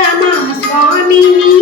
రమ స్వామిని